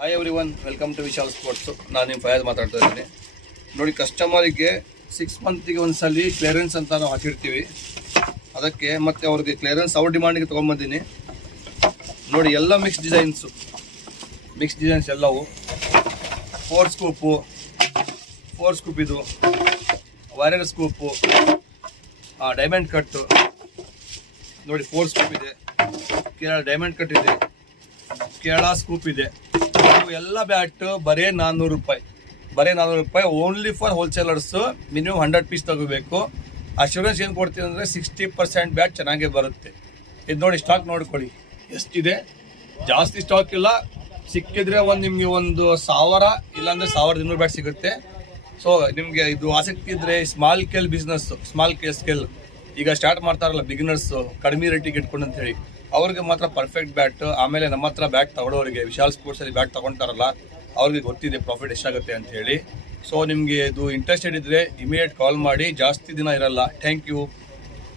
Hi everyone, welcome to Vishal sports. ನಾನು ನಿಮ್ಮ ಫಯಾಜ್ ಮಾತಾಡ್ತಾ ಇದ್ದೀನಿ. ನೋಡಿ, ಕಸ್ಟಮರಿಗೆ 6 ಮಂತಿಗೆ ಒಂದ್ಸಲಿ ಕ್ಲಿಯರೆನ್ಸ್ ಅಂತ ನಾವು ಹಾಕಿರ್ತೀವಿ. ಅದಕ್ಕೆ ಮತ್ತೆ ಅವ್ರಿಗೆ ಕ್ಲಿಯರೆನ್ಸ್ ಅವ್ರ ಡಿಮಾಂಡಿಗೆ ತೊಗೊಂಬಂದಿನಿ. ನೋಡಿ, ಎಲ್ಲ ಮಿಕ್ಸ್ ಡಿಸೈನ್ಸ್ ಎಲ್ಲವು. 4 ಸ್ಕೂಪ್ ಇದು, ವಾರಿಯರ್ ಸ್ಕೂಪು, ಡೈಮಂಡ್ ಕಟ್ಟು. ನೋಡಿ, 4 ಸ್ಕೂಪ್ ಇದೆ, ಕೇರಳ ಡೈಮಂಡ್ ಕಟ್ ಇದೆ, ಕೇರಳ ಸ್ಕೂಪ್ ಇದೆ. ಎಲ್ಲ ಬ್ಯಾಟ್ ಬರೀ 400 ರೂಪಾಯಿ. ಓನ್ಲಿ ಫಾರ್ ಹೋಲ್ಸೇಲರ್ಸು. ಮಿನಿಮಮ್ 100 ಪೀಸ್ ತಗೋಬೇಕು. ಅಶ್ಯೂರೆನ್ಸ್ ಏನು ಕೊಡ್ತೀವಿ ಅಂದರೆ 60% ಬ್ಯಾಟ್ ಚೆನ್ನಾಗೇ ಬರುತ್ತೆ. ಇದು ನೋಡಿ, ಸ್ಟಾಕ್ ನೋಡ್ಕೊಳ್ಳಿ ಎಷ್ಟಿದೆ. ಜಾಸ್ತಿ ಸ್ಟಾಕ್ ಇಲ್ಲ, ಸಿಕ್ಕಿದ್ರೆ ನಿಮಗೆ ಒಂದು 1000 ಇಲ್ಲಾಂದರೆ 1200 ಬ್ಯಾಟ್ ಸಿಗುತ್ತೆ. ಸೊ ನಿಮಗೆ ಇದು ಆಸಕ್ತಿ ಇದ್ದರೆ ಸ್ಮಾಲ್ ಸ್ಕೇಲ್ ಈಗ ಸ್ಟಾರ್ಟ್ ಮಾಡ್ತಾರಲ್ಲ ಬಿಗಿನರ್ಸು, ಕಡಿಮೆ ರೇಟಿಗೆ ಇಟ್ಕೊಂಡು ಅಂತೇಳಿ, ಅವ್ರಿಗೆ ಮಾತ್ರ ಪರ್ಫೆಕ್ಟ್ ಬ್ಯಾಟ್. ಆಮೇಲೆ ನಮ್ಮ ಹತ್ರ ಬ್ಯಾಟ್ ತಗೊಳ್ಳೋರಿಗೆ, ವಿಶಾಲ್ ಸ್ಪೋರ್ಟ್ಸಲ್ಲಿ ಬ್ಯಾಟ್ ತೊಗೊಳ್ತಾರಲ್ಲ, ಅವ್ರಿಗೆ ಗೊತ್ತಿದೆ ಪ್ರಾಫಿಟ್ ಎಷ್ಟಾಗುತ್ತೆ ಅಂತ ಹೇಳಿ. ಸೊ ನಿಮಗೆ ಇದು ಇಂಟ್ರೆಸ್ಟೆಡ್ ಇದ್ದರೆ ಇಮಿಡಿಯೇಟ್ ಕಾಲ್ ಮಾಡಿ. ಜಾಸ್ತಿ ದಿನ ಇರಲ್ಲ. Thank you.